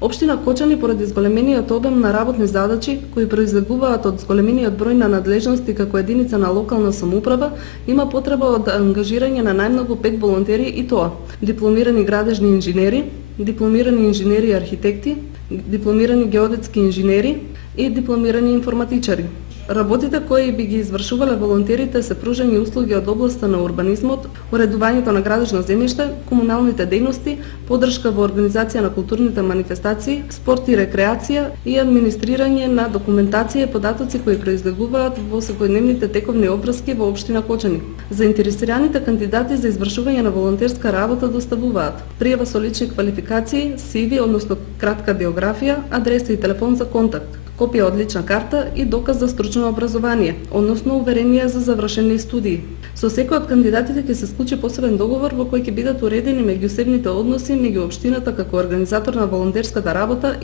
Општина Кочани, поради зголемениот обем на работни задачи кои произлегуваат од зголемениот број на надлежности како единица на локална самоуправа, има потреба од ангажирање на најмногу 5 волонтери, и тоа: дипломирани градежни инженери, дипломирани инженери архитекти, дипломирани геодетски инженери и дипломирани информатичари. Работите кои би ги извршувале волонтерите се пружање услуги од областа на урбанизмот, уредувањето на градежно земјиште, комуналните дејности, поддршка во организација на културните манифестации, спорт и рекреација и администрирање на документација и податоци кои произлегуваат во секојдневните тековни обврски во општина Кочани. Заинтересираните кандидати за извршување на волонтерска работа доставуваат пријава со лични квалификации, CV, односно кратка биографија, адреса и телефон за контакт, копија од лична карта и доказ за стручно образование, односно уверение за завршени студии. Со секој од кандидатите ќе се склучи посебен договор во кој ќе бидат уредени меѓусебните односи меѓу општината како организатор на волонтерската работа